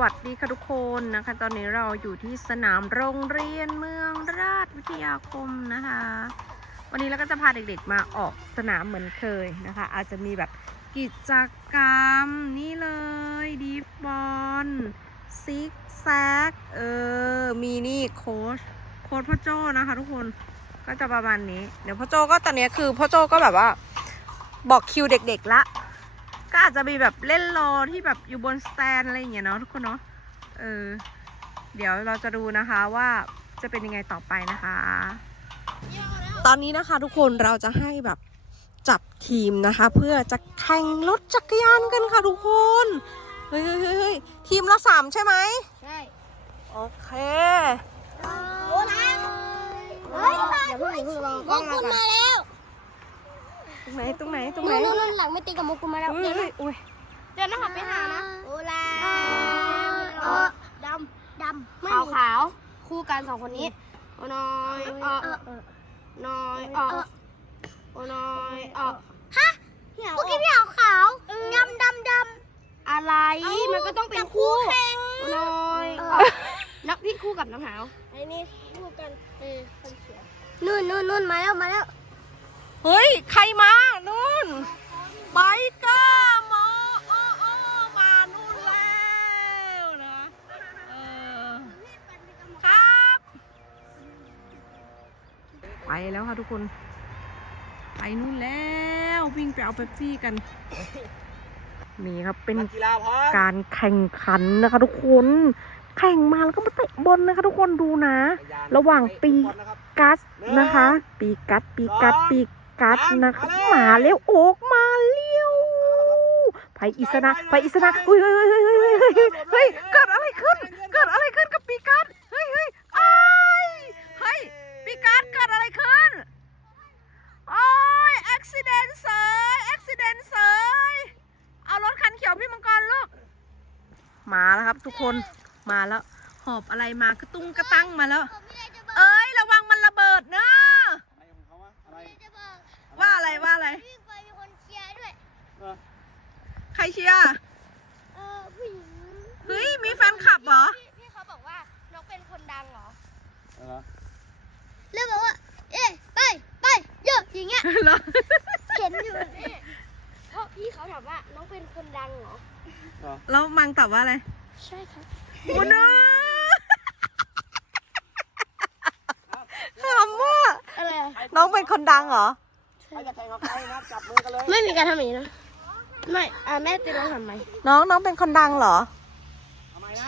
วัสดีค่ะทุกคนนะคะ ตอนนี้เราอยู่ที่สนามโรงเรียนเมืองราชวิทยาคมนะคะ วันนี้เราก็จะพาเด็กๆมาออกสนามเหมือนเคยนะคะ อาจจะมีแบบกิจกรรมนี่เลยดีบอลซิกแซกเออมีนี่โค้ชโค้ชพ่อโจ้นะคะ ทุกคนก็จะประมาณนี้ เดี๋ยวพ่อโจ้ก็ตอนนี้คือพ่อโจ้ก็แบบว่า บอกคิวเด็กๆละ ก็อาจจะมีแบบเล่นรอที่แบบอยู่บนสแตนอะไรอย่างเงี้ยเนาะทุกคนเนาะเออเดี๋ยวเราจะดูนะคะว่าจะเป็นยังไงต่อไปนะคะ ตอนนี้นะคะทุกคนเราจะให้แบบจับทีมนะคะ เพื่อจะแข่งรถจักรยานกันค่ะทุกคนเฮ้ยเฮ้ยเฮ้ยเฮ้ยทีมละสามใช่ไหมใช่โอเคโอ้ล้างเฮ้ยอย่าเพิ่งอย่าเพิ่งรอกล้องมามาแล้วต รงไหนตรงไหนตรงไหนนู่นนู่นหลังไม่ตีกับมุกุมาแล้วเฮ้ยเฮ้ยอุ้ยเดี๋ยวนะครับไปหานะโอ้ล้างดำดำขาวขาวๆคู่กันสองคนนี้โอ้น้อยเออน้อยเออโอ้น้อยเออเมื่อกี้พี่ขาวขาวดำดำดอะไรมันก็ต้องเป็นคู่โอ้น้อยเออนักพี่คู่กับน้ำหาวำไอ้นี่คู่กันเออคนเขียวนู่นนู่นนู่นมาแล้วมาแล้ว เฮ้ย ใครมา นู่นไบเกอร์มอโอโอมานู่นแล้วนะเออครับ ไปแล้วค่ะทุกคน ไปนู่นแล้ววิ่งไปเอาเป๊ปซี่กัน นี่ครับเป็นกีฬาพร้อมการแข่งขันนะคะทุกคน แข่งมาแล้วก็มาเตะบอลนะคะทุกคนดูนะ ระหว่างปีกัสนะคะ ปีกัสปีกัสปี กัสนะคะมาเร็วโอกมาเร็วไผอิสนะไผอิสนะอุ้ยเฮ้ยเฮ้ยเฮ้ยเฮ้ยเฮ้ยเฮ้ยเกิดอะไรขึ้น เกิดอะไรขึ้นกับปีกัสเฮ้ยเฮ้ยไอ้ายเฮ้ยปีกัสเกิดอะไรขึ้นโอ้ยอุบิเหตุเสยอุบิเหตุเสยเอารถคันเขียวพี่มังกรลูกมาแล้วครับ ทุกคนมาแล้ว หอบอะไรมากระตุ้งกระตั้งมาแล้วผมไม่ได้จะบอกเอ้ยระวังมันระเบิดนะอะ อะไรว่าอะไร วิ่งไปมีคนเชียร์ด้วย เออใครเชียร์ เออผู้หญิงเฮ้ย มีแฟนคลับเหรอ พี่พี่เขาบอกว่าน้องเป็นคนดังเหรอ เออแล้วบอกว่า เอ๊ะไปไปเยอะอย่างเงี้ย เหรอ เห็นอยู่เพราะพี่เขาถามว่าน้องเป็นคนดังเหรอแล้วมังตอบว่าอะไรใช่ครับโอ้นะขำว่าอะไรน้องเป็นคนดังเหรอ ใครจะแข่งกับใครนะจับมือกันเลยไม่มีการทำอย่างนี้นะไม่อ่าแม่ตีเราทำไมน้องน้องเป็นคนดังเหรอ ทำไมนะ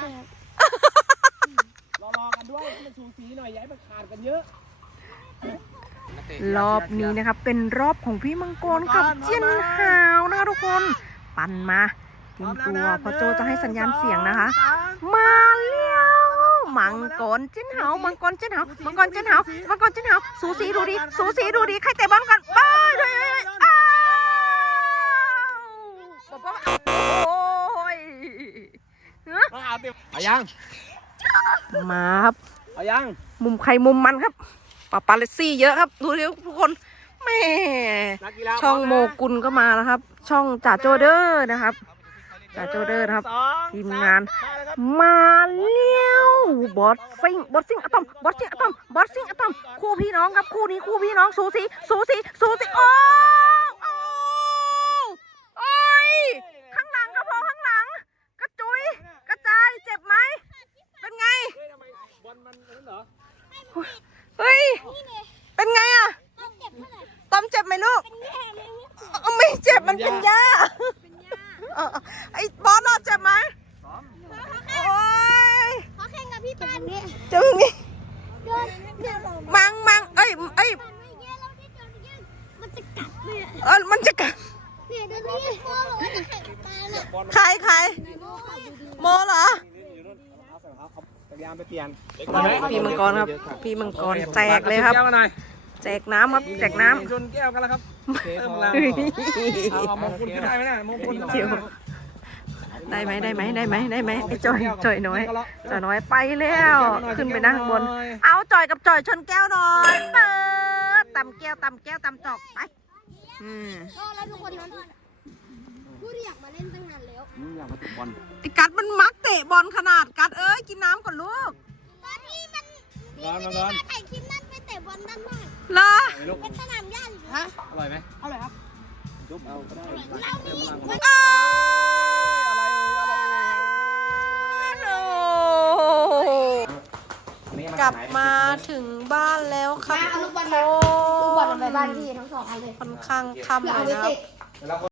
รอรอกันด้วยให้มันสูสีหน่อยอย่าให้มันขาดกันเยอะรอบนี้นะครับเป็นรอบของพี่มังกรกับเจียนหาวนะคะทุกคน ปั่นมาเตรียมตัวเพอโจจะให้สัญญาณเสียงนะคะ มาแล้ว มังกรเจ้นเหามังกรเจ้นเหามังกรเจ้นเหามังกรเจ้นเหาสูสีดูดีสูสีดูดีใครเตะบอลก่อนไปเฮ้ยเฮ้ยเฮ้ยอ้าวบอกว่าโอ้ยมาเอาเต็มเอายังมาครับเอายังมุมใครมุมมันครับปาปาเลสซี่เยอะครับ ดูดิทุกคนแม่นักกีฬาช่องพร้โมนะกุลก็มาแล้วครับ ช่องจ่าโจเดอร์นะครับ จ่าโจเดอร์นะครับสองทีมงานสมมาแล้วครับมาเลี้ยวบอสซิงบอสซิงอะตอมบอสซิงอะตอมบอสซิงอะตอมคู่พี่น้องครับคู่นี้คู่พี่น้องสูสีสูสีสูสีโอ้โอ้โอ้ยข้างหลังครับพ่อข้างหลัง กระจุยกระจายเจ็บไหมเป็นไงเฮ้ยทำไมบอลมันนั่นเหรอเฮ้ยเป็นไงอะตอมเจ็บไหมลูกเอ้าไม่เจ็บมันเป็นหญ้าเออ ไอ้บอสน่ะเจ็บไหมโอ้ยขอแข่งกับพี่ปานเนี่ยเจ็บอย่างนี้เดินเดินมังมังเอ้ยเอ้ยมันไม่แย่แล้วที่เดินอย่างเงี้ยมันจะกัดเนี่ยเออมันจะกัดเนี่ยเดินอย่างเงี้ยพ่อบอกว่าจะแข่งกับปานอะบอลมันใครใครโม่ค่ะดูดีโมเหรออยู่นู่นเอาใส่รองเท้าเอาจักรยานไปเปลี่ยนพี่มังกรครับ พี่มังกรแจกเลยครับชน แก้วกันหน่อยแจกน้ำครับแจกน้ชนแก้วกันแล้วครับเติมพลังำเอาเอามงคลขึ้นได้ไหมเนี่ยมงคลเดี๋ยวได้ไหมได้ไหมได้ไหมได้ไหมไอ้จอยจอยน้อยจอยน้อยไปแล้ว ขึ้นไปนั่งข้างบน เอาจอยกับจอยชนแก้วหน่อยเปิดตำแก้วตำแก้วตำจอกไปอืมพ่อแล้วทุกคนนั้นพูดอยากมาเล่นตั้งนานแล้วอืมอยากมาติดบอลไอ้กัดมันมักเตเตะบอลขนาดกัดเอ้ยกินน้ำก่อนลูกตอนที่มันร้อนร้อนถ่ายคลิปนั้นไปเตะบอลด้านนอก เหรอไหมลูกเป็นสนามหญ้าอยู่ฮะอร่อยไหมอร่อยครับจุ๊บเอาก็ได้เรามีวันอ้าวอะไรอะไรโอ้กลับมาถึงบ้านแล้วครับมาเอาลูทุกกบอลคมาลูกบอลนไปบ้านพี่ทั้งสองอันเลยค่อนข้างค่ำเพื่อเลเอายไปนะครับเตะ